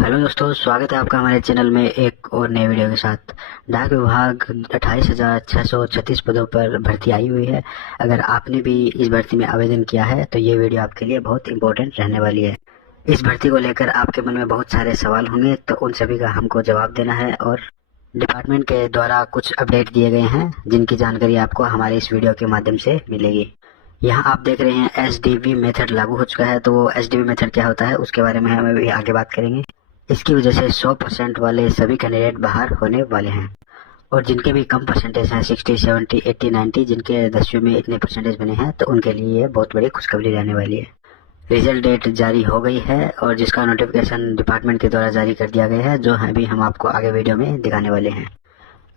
Hello दोस्तों, स्वागत है आपका हमारे चैनल में एक और नए वीडियो के साथ। डाक विभाग 28,636 पदों पर भर्ती आई हुई है। अगर आपने भी इस भर्ती में आवेदन किया है तो ये वीडियो आपके लिए बहुत इंपॉर्टेंट रहने वाली है। इस भर्ती को लेकर आपके मन में बहुत सारे सवाल होंगे, तो उन सभी का हमको जवाब देना है और डिपार्टमेंट के द्वारा कुछ अपडेट दिए गए हैं जिनकी जानकारी आपको हमारे इस वीडियो के माध्यम से मिलेगी। यहाँ आप देख रहे हैं SDV मेथड लागू हो चुका है, तो वो SDV मेथड क्या होता है उसके बारे में हम अभी आगे बात करेंगे। इसकी वजह से 100% वाले सभी कैंडिडेट बाहर होने वाले हैं और जिनके भी कम परसेंटेज हैं 60, 70, 80, 90, जिनके 10वीं में इतने परसेंटेज बने हैं तो उनके लिए ये बहुत बड़ी खुशखबरी रहने वाली है। रिजल्ट डेट जारी हो गई है और जिसका नोटिफिकेशन डिपार्टमेंट के द्वारा जारी कर दिया गया है, जो अभी हम आपको आगे वीडियो में दिखाने वाले हैं।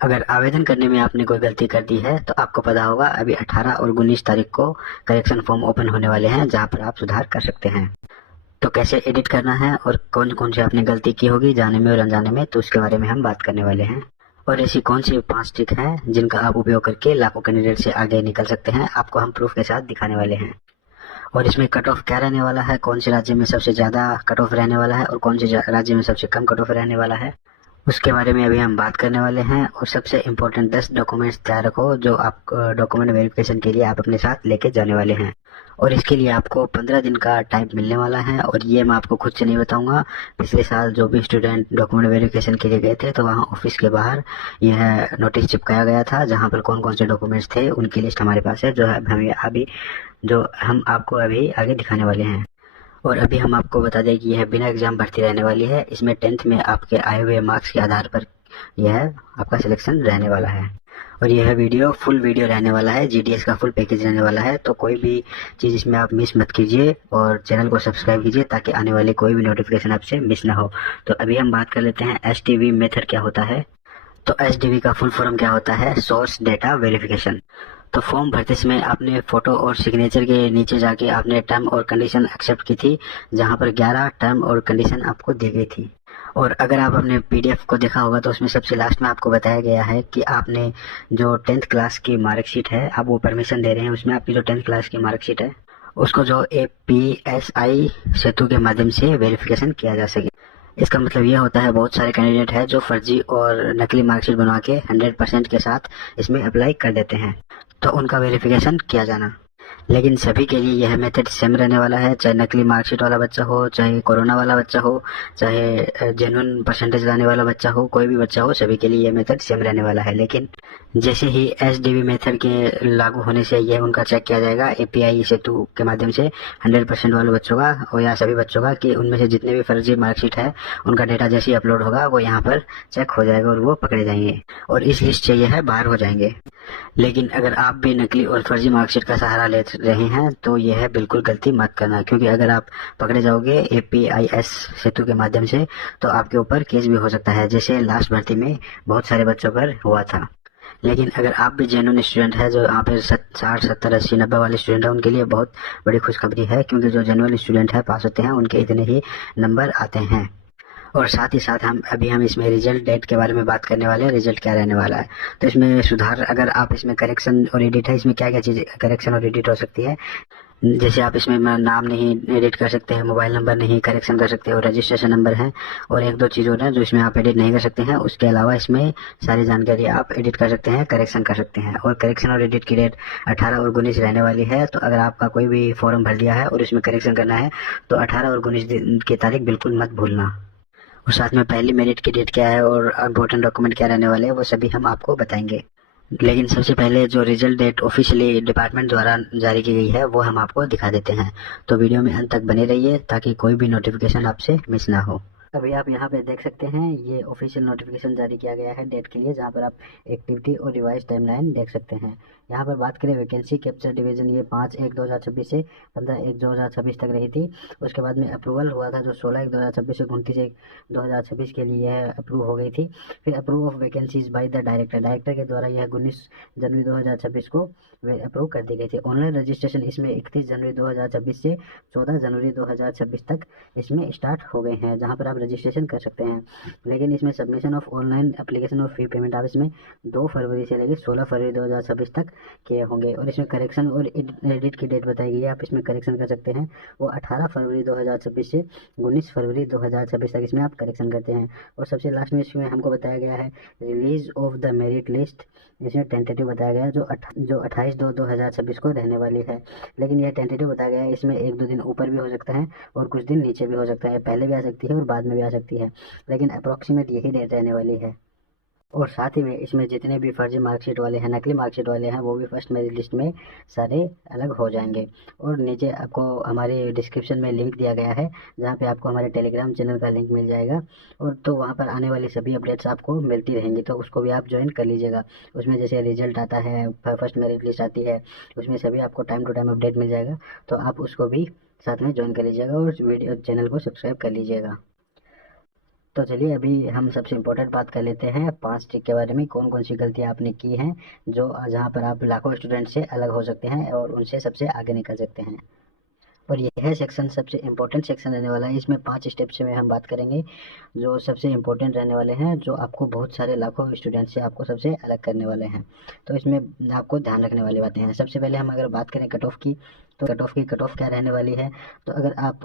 अगर आवेदन करने में आपने कोई गलती कर दी है तो आपको पता होगा अभी 18 और 19 तारीख को करेक्शन फॉर्म ओपन होने वाले हैं जहां पर आप सुधार कर सकते हैं। तो कैसे एडिट करना है और कौन कौन सी आपने गलती की होगी जाने में और अनजाने में, तो उसके बारे में हम बात करने वाले हैं। और ऐसी कौन सी 5 ट्रिक हैं जिनका आप उपयोग करके लाखों कैंडिडेट से आगे निकल सकते हैं, आपको हम प्रूफ के साथ दिखाने वाले हैं। और इसमें कट ऑफ क्या रहने वाला है, कौन से राज्य में सबसे ज्यादा कट ऑफ रहने वाला है और कौन से राज्य में सबसे कम कट ऑफ रहने वाला है, उसके बारे में अभी हम बात करने वाले हैं। और सबसे इम्पोर्टेंट 10 डॉक्यूमेंट्स तैयार रखो जो आप डॉक्यूमेंट वेरिफिकेशन के लिए आप अपने साथ लेके जाने वाले हैं। और इसके लिए आपको 15 दिन का टाइम मिलने वाला है और ये मैं आपको खुद से नहीं बताऊंगा। पिछले साल जो भी स्टूडेंट डॉक्यूमेंट वेरिफिकेशन के लिए गए थे तो वहाँ ऑफिस के बाहर यह नोटिस चिपकाया गया था जहाँ पर कौन कौन से डॉक्यूमेंट्स थे उनकी लिस्ट हमारे पास है, जो हम आपको अभी आगे दिखाने वाले हैं। और अभी हम आपको बता दें कि यह बिना एग्जाम भर्ती रहने वाली है। इसमें 10th में आपके आए हुए मार्क्स के आधार पर यह आपका सिलेक्शन रहने वाला है। और यह वीडियो फुल वीडियो रहने वाला है, GDS का फुल पैकेज रहने वाला है, तो कोई भी चीज़ इसमें आप मिस मत कीजिए और चैनल को सब्सक्राइब कीजिए ताकि आने वाले कोई भी नोटिफिकेशन आपसे मिस ना हो। तो अभी हम बात कर लेते हैं SDV मेथड क्या होता है। तो SDV का फुल फॉर्म क्या होता है, सोर्स डेटा वेरिफिकेशन। तो फॉर्म भरते समय आपने फोटो और सिग्नेचर के नीचे जाके आपने टर्म और कंडीशन एक्सेप्ट की थी, जहां पर 11 टर्म और कंडीशन आपको दी गई थी। और अगर आप अपने PDF को देखा होगा तो उसमें सबसे लास्ट में आपको बताया गया है कि आपने जो 10th क्लास की मार्कशीट है, आप वो परमिशन दे रहे हैं उसमें आपकी जो 10th क्लास की मार्कशीट है उसको जो APSI सेतु के माध्यम से वेरिफिकेशन किया जा सके। इसका मतलब यह होता है बहुत सारे कैंडिडेट हैं जो फर्जी और नकली मार्कशीट बनवा के 100% के साथ इसमें अप्लाई कर देते हैं, तो उनका वेरिफिकेशन किया जाना। लेकिन सभी के लिए यह मेथड सेम रहने वाला है, चाहे नकली मार्कशीट वाला बच्चा हो, चाहे कोरोना वाला बच्चा हो, चाहे जेन्युइन परसेंटेज लाने वाला बच्चा हो, कोई भी बच्चा हो, सभी के लिए यह मेथड सेम रहने वाला है। लेकिन जैसे ही SDV मेथड के लागू होने से यह उनका चेक किया जाएगा API सेतु के माध्यम से 100% वाले बच्चों का और या सभी बच्चों का, कि उनमें से जितने भी फर्जी मार्कशीट है उनका डेटा जैसे ही अपलोड होगा वो यहाँ पर चेक हो जाएगा और वो पकड़े जाएंगे और इस लिस्ट से यह बाहर हो जाएंगे। लेकिन अगर आप भी नकली और फर्जी मार्कशीट का सहारा ले रहे हैं तो यह बिल्कुल गलती मत करना, क्योंकि अगर आप पकड़े जाओगे APIS सेतु के माध्यम से तो आपके ऊपर केस भी हो सकता है, जैसे लास्ट भर्ती में बहुत सारे बच्चों पर हुआ था। लेकिन अगर आप भी जेन्युइन स्टूडेंट है, जो यहाँ पे 60, 70, 80, 90 वाले स्टूडेंट है, उनके लिए बहुत बड़ी खुशखबरी है, क्योंकि जो जेन्युइन स्टूडेंट है पास होते हैं उनके इतने ही नंबर आते हैं। और साथ ही साथ हम इसमें रिजल्ट डेट के बारे में बात करने वाले हैं, रिजल्ट क्या रहने वाला है। तो इसमें सुधार, अगर आप इसमें करेक्शन और एडिट है, इसमें क्या क्या चीज़ करेक्शन और एडिट हो सकती है, जैसे आप इसमें नाम नहीं एडिट कर सकते हैं, मोबाइल नंबर नहीं करेक्शन कर सकते और रजिस्ट्रेशन नंबर है और एक दो चीज़ और है जो इसमें आप एडिट नहीं कर सकते हैं। उसके अलावा इसमें सारी जानकारी आप एडिट कर सकते हैं, करेक्शन कर सकते हैं। और करेक्शन और एडिट की डेट 18 और 19 रहने वाली है। तो अगर आपका कोई भी फॉर्म भर दिया है और इसमें करेक्शन करना है तो 18 और 19 दिन की तारीख बिल्कुल मत भूलना। और साथ में पहली मेरिट की डेट क्या है और इम्पोर्टेंट डॉक्यूमेंट क्या रहने वाले हैं वो सभी हम आपको बताएंगे। लेकिन सबसे पहले जो रिजल्ट डेट ऑफिशियली डिपार्टमेंट द्वारा जारी की गई है वो हम आपको दिखा देते हैं। तो वीडियो में अंत तक बने रहिए ताकि कोई भी नोटिफिकेशन आपसे मिस ना हो। अभी आप यहाँ पे देख सकते हैं ये ऑफिशियल नोटिफिकेशन जारी किया गया है डेट के लिए, जहाँ पर आप एक्टिविटी और रिवाइज टाइमलाइन देख सकते हैं। यहाँ पर बात करें वैकेंसी कैप्चर डिवीजन, ये 5/1/2026 से 15/1/2026 तक रही थी। उसके बाद में अप्रूवल हुआ था जो 16/1/2026 से 29/1/2026 के लिए यह अप्रूव हो गई थी। फिर approve of vacancies by the director के द्वारा यह 19 जनवरी 2026 को अप्रूव कर दी गई थी। ऑनलाइन रजिस्ट्रेशन इसमें 31 जनवरी 2026 से 14 जनवरी 2026 तक इसमें स्टार्ट हो गए हैं, जहाँ पर आप रजिस्ट्रेशन कर सकते हैं। लेकिन इसमें सबमिशन ऑफ ऑनलाइन एप्लीकेशन और फी पेमेंट आप इसमें 2 फरवरी से लेकर 16 फरवरी 2026 तक किए होंगे। और इसमें करेक्शन और एडिट की डेट बताई गई है, आप इसमें करेक्शन कर सकते हैं। वो 18 फरवरी 2026 से 19 फरवरी 2026 तक इसमें आप करेक्शन करते हैं। और सबसे लास्ट में इसमें हमको बताया गया है release of the merit list, इसमें टेंटेटिव बताया गया है जो 28/2/2026 को रहने वाली है। लेकिन यह टेंटेटिव बताया गया है, इसमें 1-2 दिन ऊपर भी हो सकता है और कुछ दिन नीचे भी हो सकता है, पहले भी आ सकती है और बाद में भी आ सकती है, लेकिन अप्रॉक्सीमेट यही डेट रहने वाली है। और साथ ही में इसमें जितने भी फर्जी मार्कशीट वाले हैं, नकली मार्कशीट वाले हैं, वो भी फर्स्ट मेरिट लिस्ट में सारे अलग हो जाएंगे। और नीचे आपको हमारे डिस्क्रिप्शन में लिंक दिया गया है, जहाँ पे आपको हमारे टेलीग्राम चैनल का लिंक मिल जाएगा। और तो वहाँ पर आने वाली सभी अपडेट्स आपको मिलती रहेंगी, तो उसको भी आप ज्वाइन कर लीजिएगा। उसमें जैसे रिजल्ट आता है, फर्स्ट मेरिट लिस्ट आती है, उसमें सभी आपको टाइम टू टाइम अपडेट मिल जाएगा, तो आप उसको भी साथ में ज्वाइन कर लीजिएगा और वीडियो चैनल को सब्सक्राइब कर लीजिएगा। तो चलिए अभी हम सबसे इम्पोर्टेंट बात कर लेते हैं 5 ट्रिक के बारे में, कौन कौन सी गलतियां आपने की हैं जो जहां पर आप लाखों स्टूडेंट से अलग हो सकते हैं और उनसे सबसे आगे निकल सकते हैं। और यह सेक्शन सबसे इम्पोर्टेंट सेक्शन रहने वाला है। इसमें 5 स्टेप्स में हम बात करेंगे जो सबसे इम्पोर्टेंट रहने वाले हैं, जो आपको बहुत सारे लाखों स्टूडेंट से आपको सबसे अलग करने वाले हैं। तो इसमें आपको ध्यान रखने वाली बातें हैं। सबसे पहले हम अगर बात करें कट ऑफ की, तो कट ऑफ क्या रहने वाली है। तो अगर आप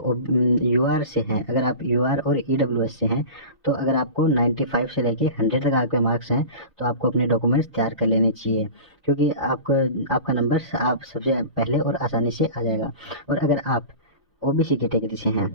यूआर से हैं, अगर आप यूआर और ईडब्ल्यूएस से हैं, तो अगर आपको 95 से लेके 100 तक आपके मार्क्स हैं, तो आपको अपने डॉक्यूमेंट्स तैयार कर लेने चाहिए, क्योंकि आपका नंबर आप सबसे पहले और आसानी से आ जाएगा। और अगर आप ओबीसी कैटेगरी से हैं,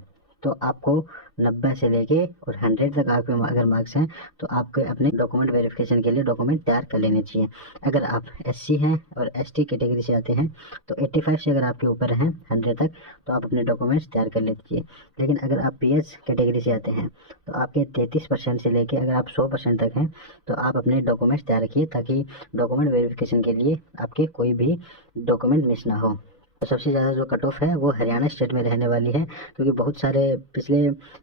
तो आपको 90 से लेके और 100 तक आपके अगर मार्क्स हैं, तो आपके अपने डॉक्यूमेंट वेरिफिकेशन के लिए डॉक्यूमेंट तैयार कर लेने चाहिए। अगर आप एससी हैं और एसटी कैटेगरी से आते हैं, तो 85 से अगर आपके ऊपर हैं 100 तक, तो आप अपने डॉक्यूमेंट्स तैयार कर लीजिए। लेकिन अगर आप पीएच कैटेगरी से आते हैं, तो आपके 33% से लेके अगर आप 100% तक हैं, तो आप अपने डॉक्यूमेंट्स तैयार रखिए, ताकि डॉक्यूमेंट वेरिफिकेशन के लिए आपके कोई भी डॉक्यूमेंट मिस ना हो। तो सबसे ज़्यादा जो कट ऑफ है वो हरियाणा स्टेट में रहने वाली है, क्योंकि बहुत सारे पिछले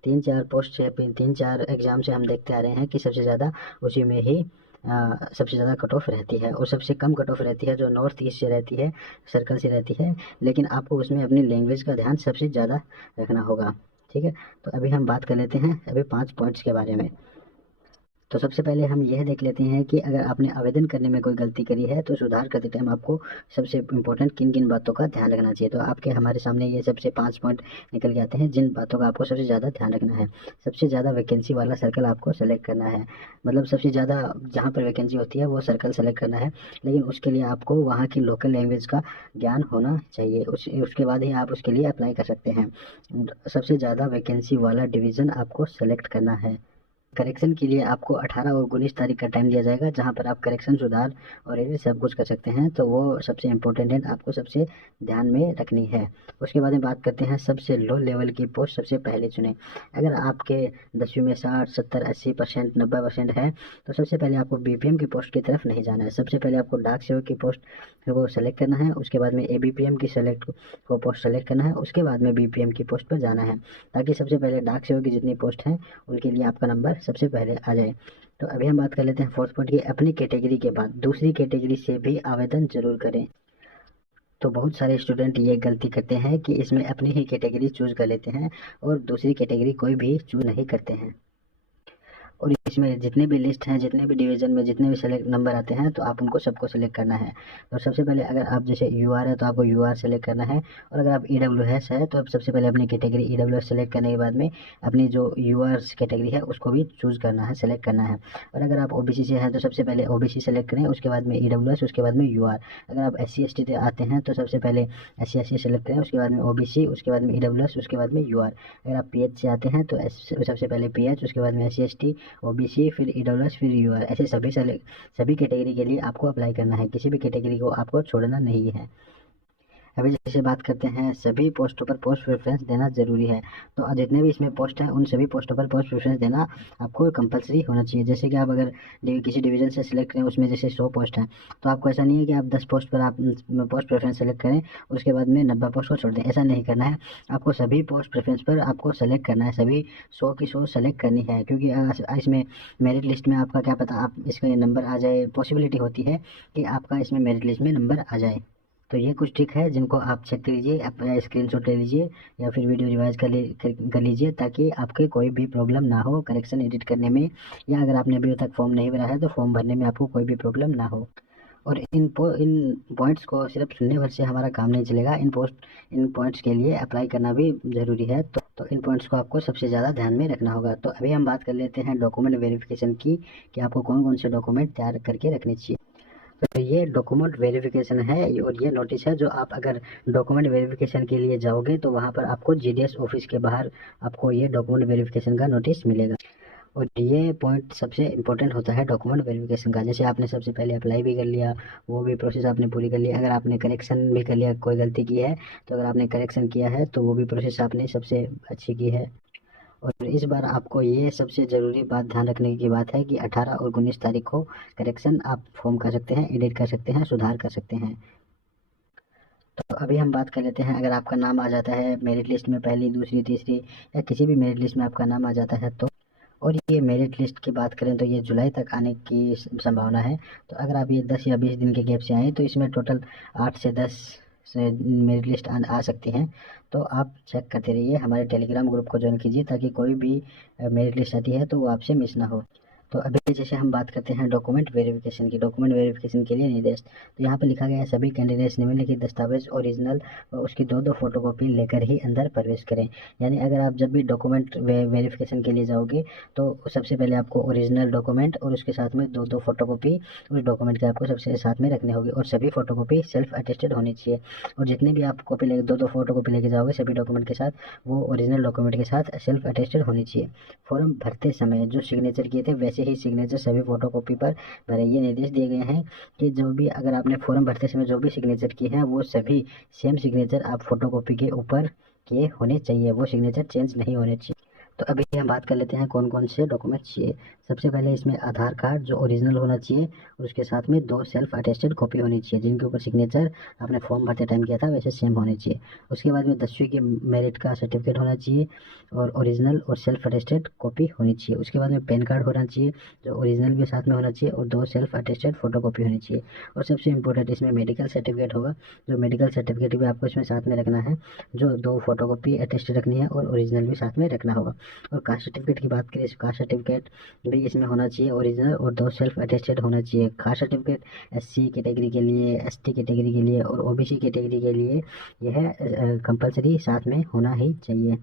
3-4 पोस्ट से 3-4 एग्जाम से हम देखते आ रहे हैं कि सबसे ज़्यादा उसी में ही सबसे ज़्यादा कट ऑफ रहती है। और सबसे कम कट ऑफ रहती है जो नॉर्थ ईस्ट से रहती है, सर्कल से रहती है, लेकिन आपको उसमें अपनी लैंग्वेज का ध्यान सबसे ज़्यादा रखना होगा। ठीक है, तो अभी हम बात कर लेते हैं अभी 5 पॉइंट्स के बारे में। तो सबसे पहले हम यह देख लेते हैं कि अगर आपने आवेदन करने में कोई गलती करी है, तो सुधार करते टाइम आपको सबसे इम्पोर्टेंट किन किन बातों का ध्यान रखना चाहिए। तो आपके हमारे सामने ये सबसे 5 पॉइंट निकल के आते हैं, जिन बातों का आपको सबसे ज़्यादा ध्यान रखना है। सबसे ज़्यादा वैकेंसी वाला सर्कल आपको सेलेक्ट करना है, मतलब सबसे ज़्यादा जहाँ पर वैकेंसी होती है वो सर्कल सेलेक्ट करना है। लेकिन उसके लिए आपको वहाँ की लोकल लैंग्वेज का ज्ञान होना चाहिए, उसके बाद ही आप उसके लिए अप्लाई कर सकते हैं। सबसे ज़्यादा वैकेंसी वाला डिवीज़न आपको सेलेक्ट करना है। करेक्शन के लिए आपको 18 और 19 तारीख का टाइम दिया जाएगा, जहां पर आप करेक्शन, सुधार और एडिट सब कुछ कर सकते हैं। तो वो सबसे इम्पोर्टेंट है, आपको सबसे ध्यान में रखनी है। उसके बाद में बात करते हैं सबसे लो लेवल की पोस्ट सबसे पहले चुनें। अगर आपके 10वीं में 60, 70, 80%, 90% है, तो सबसे पहले आपको बीपीएम की पोस्ट की तरफ नहीं जाना है। सबसे पहले आपको डाक सेवक की पोस्ट को सेलेक्ट करना है, उसके बाद में एबीपीएम की पोस्ट सेलेक्ट करना है, उसके बाद में बीपीएम की पोस्ट पर जाना है, ताकि सबसे पहले डाक सेवक की जितनी पोस्ट हैं उनके लिए आपका नंबर सबसे पहले आ जाए। तो अभी हम बात कर लेते हैं 4th पॉइंट की, अपनी कैटेगरी के बाद दूसरी कैटेगरी से भी आवेदन जरूर करें। तो बहुत सारे स्टूडेंट ये गलती करते हैं कि इसमें अपनी ही कैटेगरी चूज कर लेते हैं और दूसरी कैटेगरी कोई भी चूज नहीं करते हैं। और इसमें जितने भी लिस्ट हैं, जितने भी डिवीजन में जितने भी सेलेक्ट नंबर आते हैं, तो आप उनको सबको सेलेक्ट करना है। तो सबसे पहले अगर आप जैसे यूआर है, तो आपको यूआर सेलेक्ट करना है। और अगर आप ईडब्ल्यूएस है, तो आप सबसे पहले अपनी कैटेगरी ईडब्ल्यूएस सेलेक्ट करने के बाद में अपनी जो यूआर कैटेगरी है उसको भी चूज करना है, सेलेक्ट करना है। और अगर आप ओबीसी से है, तो सबसे पहले ओबीसी सेलेक्ट करें, उसके बाद में ईडब्ल्यूएस, उसके बाद में यूआर। अगर आप एससी एसटी से आते हैं, तो सबसे पहले एससी एसटी सेलेक्ट करें, उसके बाद में ओबीसी, उसके बाद में ईडब्ल्यूएस, उसके बाद में यूआर। अगर आप पीएच से आते हैं, तो सबसे पहले पीएच, उसके बाद में एससी एसटी, ओबीसी, फिर ईडब्ल्यूएस, फिर यूआर। ऐसे सभी कैटेगरी के लिए आपको अप्लाई करना है, किसी भी कैटेगरी को आपको छोड़ना नहीं है। अभी जैसे बात करते हैं, सभी पोस्टों पर पोस्ट प्रेफरेंस देना जरूरी है। तो जितने भी इसमें पोस्ट हैं उन सभी पोस्टों पर पोस्ट प्रेफरेंस देना आपको कंपलसरी होना चाहिए। जैसे कि आप अगर किसी डिवीजन से सिलेक्ट करें, उसमें जैसे 100 पोस्ट हैं, तो आपको ऐसा नहीं है कि आप 10 पोस्ट पर आप पोस्ट प्रेफरेंस सेलेक्ट करें, उसके बाद में 90 पोस्ट को छोड़ दें। ऐसा नहीं करना है, आपको सभी पोस्ट प्रेफरेंस पर आपको सेलेक्ट करना है, सभी 100 की 100 सेलेक्ट करनी है। क्योंकि इसमें मेरिट लिस्ट में आपका क्या पता आप इसका नंबर आ जाए, पॉसिबिलिटी होती है कि आपका इसमें मेरिट लिस्ट में नंबर आ जाए। तो ये कुछ ट्रिक है जिनको आप चेक कर लीजिए, अपना स्क्रीनशॉट ले लीजिए या फिर वीडियो रिवाइज कर लीजिए, ताकि आपके कोई भी प्रॉब्लम ना हो करेक्शन एडिट करने में, या अगर आपने अभी तक फॉर्म नहीं भरा है तो फॉर्म भरने में आपको कोई भी प्रॉब्लम ना हो। और इन पॉइंट्स को सिर्फ सुनने भर से हमारा काम नहीं चलेगा, इन पॉइंट्स के लिए अप्लाई करना भी ज़रूरी है। तो इन पॉइंट्स को आपको सबसे ज़्यादा ध्यान में रखना होगा। तो अभी हम बात कर लेते हैं डॉक्यूमेंट वेरिफिकेशन की, कि आपको कौन कौन से डॉक्यूमेंट तैयार करके रखने चाहिए। तो ये डॉक्यूमेंट वेरिफिकेशन है और ये नोटिस है जो आप अगर डॉक्यूमेंट वेरिफिकेशन के लिए जाओगे तो वहाँ पर आपको जीडीएस ऑफिस के बाहर आपको ये डॉक्यूमेंट वेरिफिकेशन का नोटिस मिलेगा। और ये पॉइंट सबसे इम्पोर्टेंट होता है डॉक्यूमेंट वेरिफिकेशन का। जैसे आपने सबसे पहले अप्लाई भी कर लिया, वो भी प्रोसेस आपने पूरी कर लिया, अगर आपने करेक्शन भी कर लिया, कोई गलती की है तो अगर आपने करेक्शन किया है तो वो भी प्रोसेस आपने सबसे अच्छी की है। और इस बार आपको ये सबसे ज़रूरी बात ध्यान रखने की बात है कि 18 और 19 तारीख को करेक्शन आप फॉर्म कर सकते हैं, एडिट कर सकते हैं, सुधार कर सकते हैं। तो अभी हम बात कर लेते हैं, अगर आपका नाम आ जाता है मेरिट लिस्ट में पहली, दूसरी, तीसरी या किसी भी मेरिट लिस्ट में आपका नाम आ जाता है तो, और ये मेरिट लिस्ट की बात करें तो ये जुलाई तक आने की संभावना है। तो अगर आप ये 10 या 20 दिन के गैप से आएँ तो इसमें टोटल 8 से 10 से मेरिट लिस्ट आ सकती हैं। तो आप चेक करते रहिए, हमारे टेलीग्राम ग्रुप को ज्वाइन कीजिए ताकि कोई भी मेरिट लिस्ट आती है तो वो आपसे मिस ना हो। तो अभी जैसे हम बात करते हैं डॉक्यूमेंट वेरिफिकेशन की, डॉक्यूमेंट वेरिफिकेशन के लिए निर्देश। तो यहाँ पर लिखा गया है सभी कैंडिडेट्स निम्नलिखित दस्तावेज ओरिजिनल उसकी 2-2 फोटोकॉपी लेकर ही अंदर प्रवेश करें। यानी अगर आप जब भी डॉक्यूमेंट वेरिफिकेशन के लिए जाओगे तो सबसे पहले आपको ओरिजिनल डॉक्यूमेंट और उसके साथ में 2-2 फोटोकॉपी उस डॉक्यूमेंट के आपको सबसे साथ में रखने होगी, और सभी फोटोकॉपी सेल्फ अटेस्टेड होनी चाहिए। और जितनी भी आप कॉपी ले 2-2 फोटोकॉपी लेके जाओगे सभी डॉक्यूमेंट के साथ, वो ओरिजिनल डॉक्यूमेंट के साथ सेल्फ अटेस्टेड होनी चाहिए। फॉर्म भरते समय जो सिग्नेचर किए थे वैसे ही सिग्नेचर सभी फोटोकॉपी पर भरे। ये निर्देश दिए गए हैं कि जो भी अगर आपने फॉर्म भरते समय जो भी सिग्नेचर किए हैं वो सभी सेम सिग्नेचर आप फोटोकॉपी के ऊपर किए होने चाहिए, वो सिग्नेचर चेंज नहीं होने चाहिए। तो अभी हम बात कर लेते हैं कौन कौन से डॉक्यूमेंट चाहिए। सबसे पहले इसमें आधार कार्ड जो ओरिजिनल होना चाहिए, और उसके साथ में 2 सेल्फ अटेस्टेड कॉपी होनी चाहिए जिनके ऊपर सिग्नेचर आपने फॉर्म भरते टाइम किया था वैसे सेम होने चाहिए। उसके बाद में 10वीं की मेरिट का सर्टिफिकेट होना चाहिए और ओरिजिनल और सेल्फ अटेस्टेड कॉपी होनी चाहिए। उसके बाद में पैन कार्ड होना चाहिए जो ओरिजिनल भी साथ में होना चाहिए और 2 सेल्फ अटेस्टेड फोटो कॉपी होनी चाहिए। और सबसे इंपॉर्टेंट इसमें मेडिकल सर्टिफिकेट होगा, जो मेडिकल सर्टिफिकेट भी आपको इसमें साथ में रखना है, जो 2 फोटो कॉपी अटेस्टेड रखनी है और ओरिजिनल भी साथ में रखना होगा। और कास्ट सर्टिफिकेट की बात करें, कास्ट सर्टिफिकेट भी इसमें होना चाहिए ओरिजिनल और 2 सेल्फ अटेस्टेड होना चाहिए। कास्ट सर्टिफिकेट एससी कैटेगरी के लिए, एसटी कैटेगरी के लिए और ओबीसी कैटेगरी के लिए यह कंपलसरी साथ में होना ही चाहिए।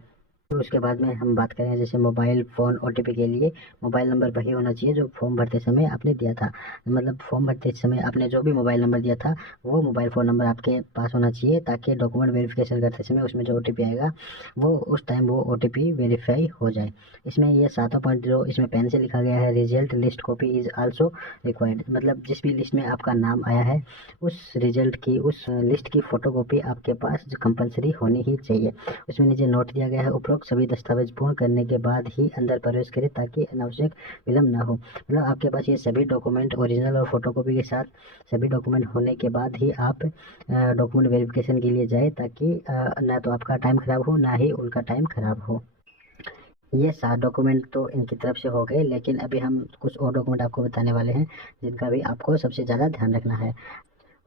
और उसके बाद में हम बात करें जैसे मोबाइल फ़ोन ओटीपी के लिए, मोबाइल नंबर वही होना चाहिए जो फॉर्म भरते समय आपने दिया था। मतलब फॉर्म भरते समय आपने जो भी मोबाइल नंबर दिया था वो मोबाइल फ़ोन नंबर आपके पास होना चाहिए, ताकि डॉक्यूमेंट वेरिफिकेशन करते समय उसमें जो ओटीपी आएगा वो उस टाइम वो ओटीपी वेरीफाई हो जाए। इसमें ये 7 पॉइंट जो इसमें पेन से लिखा गया है, result list copy is also required. मतलब जिस भी लिस्ट में आपका नाम आया है उस रिजल्ट की, उस लिस्ट की फ़ोटोकॉपी आपके पास कंपलसरी होनी ही चाहिए। उसमें नीचे नोट दिया गया है, उपरोक्त सभी दस्तावेज पूर्ण करने के बाद ही अंदर प्रवेश करें ताकि अनावश्यक विलंब ना हो। मतलब आपके पास ये सभी डॉक्यूमेंट ओरिजिनल और फोटोकॉपी के साथ सभी डॉक्यूमेंट होने के बाद ही आप डॉक्यूमेंट वेरिफिकेशन के लिए जाए, ताकि ना तो आपका टाइम खराब हो ना ही उनका टाइम खराब हो। ये 7 डॉक्यूमेंट तो इनकी तरफ से हो गए, लेकिन अभी हम कुछ और डॉक्यूमेंट आपको बताने वाले हैं जिनका भी आपको सबसे ज़्यादा ध्यान रखना है।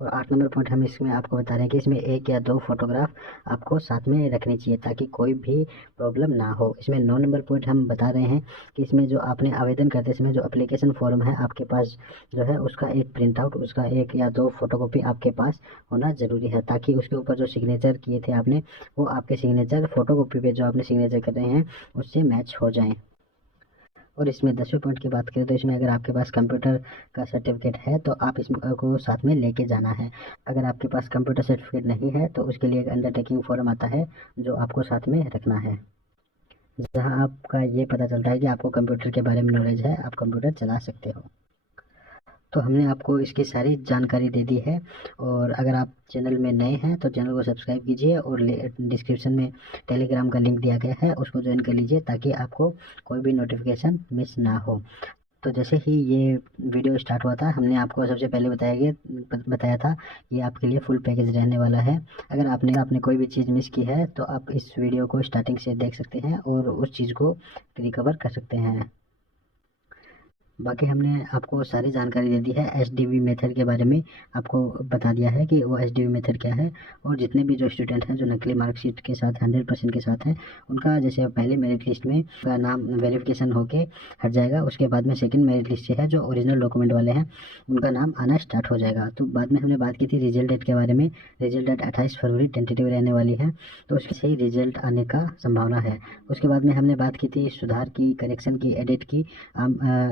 और 8 नंबर पॉइंट हम इसमें आपको बता रहे हैं कि इसमें 1 या 2 फोटोग्राफ आपको साथ में रखनी चाहिए ताकि कोई भी प्रॉब्लम ना हो। इसमें 9 नंबर पॉइंट हम बता रहे हैं कि इसमें जो आपने आवेदन करते समय जो एप्लीकेशन फॉर्म है आपके पास जो है उसका एक प्रिंट आउट, उसका 1 या 2 फोटोकॉपी आपके पास होना ज़रूरी है, ताकि उसके ऊपर जो सिग्नेचर किए थे आपने वो आपके सिग्नेचर फोटोकॉपी पे जो आपने सिग्नेचर कर रहे हैं उससे मैच हो जाएँ। और इसमें 10वें पॉइंट की बात करें तो इसमें अगर आपके पास कंप्यूटर का सर्टिफिकेट है तो आप इसको साथ में लेके जाना है। अगर आपके पास कंप्यूटर सर्टिफिकेट नहीं है तो उसके लिए एक अंडरटेकिंग फॉर्म आता है जो आपको साथ में रखना है, जहां आपका ये पता चलता है कि आपको कंप्यूटर के बारे में नॉलेज है, आप कंप्यूटर चला सकते हो। तो हमने आपको इसकी सारी जानकारी दे दी है। और अगर आप चैनल में नए हैं तो चैनल को सब्सक्राइब कीजिए और डिस्क्रिप्शन में टेलीग्राम का लिंक दिया गया है, उसको ज्वाइन कर लीजिए ताकि आपको कोई भी नोटिफिकेशन मिस ना हो। तो जैसे ही ये वीडियो स्टार्ट हुआ था हमने आपको सबसे पहले बताया था कि आपके लिए फुल पैकेज रहने वाला है। अगर आपने कोई भी चीज़ मिस की है तो आप इस वीडियो को स्टार्टिंग से देख सकते हैं और उस चीज़ को रिकवर कर सकते हैं। बाकी हमने आपको सारी जानकारी दे दी है एसडीवी मेथड के बारे में, आपको बता दिया है कि वो एसडीवी मेथड क्या है। और जितने भी जो स्टूडेंट हैं जो नकली मार्कशीट के साथ 100% के साथ हैं, उनका जैसे पहले मेरिट लिस्ट में का नाम वेरिफिकेशन होके हट जाएगा, उसके बाद में सेकंड मेरिट लिस्ट से है जो ओरिजिनल डॉक्यूमेंट वाले हैं उनका नाम आना स्टार्ट हो जाएगा। तो बाद में हमने बात की थी रिजल्ट डेट के बारे में। रिजल्ट डेट 28 फरवरी टेंटेटिव रहने वाली है, तो उसके से ही रिजल्ट आने का संभावना है। उसके बाद में हमने बात की थी सुधार की, करेक्शन की, एडिट की,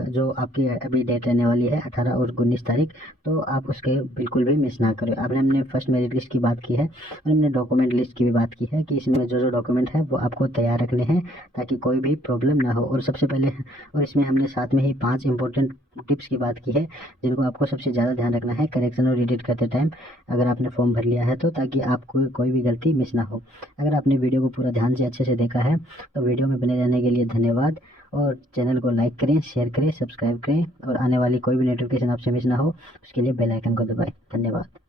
जो आपकी अभी डेट रहने वाली है 18 और 19 तारीख, तो आप उसके बिल्कुल भी मिस ना करें। अब हमने फर्स्ट मेरिट लिस्ट की बात की है और हमने डॉक्यूमेंट लिस्ट की भी बात की है कि इसमें जो जो डॉक्यूमेंट है वो आपको तैयार रखने हैं ताकि कोई भी प्रॉब्लम ना हो। और सबसे पहले और इसमें हमने साथ में ही 5 इंपॉर्टेंट टिप्स की बात की है जिनको आपको सबसे ज़्यादा ध्यान रखना है करेक्शन और एडिट करते टाइम, अगर आपने फॉर्म भर लिया है तो, ताकि आपको कोई भी गलती मिस ना हो। अगर आपने वीडियो को पूरा ध्यान से अच्छे से देखा है तो वीडियो में बने रहने के लिए धन्यवाद। और चैनल को लाइक करें, शेयर करें, सब्सक्राइब करें और आने वाली कोई भी नोटिफिकेशन आपसे मिस ना हो उसके लिए बेल आइकन को दबाएं। धन्यवाद।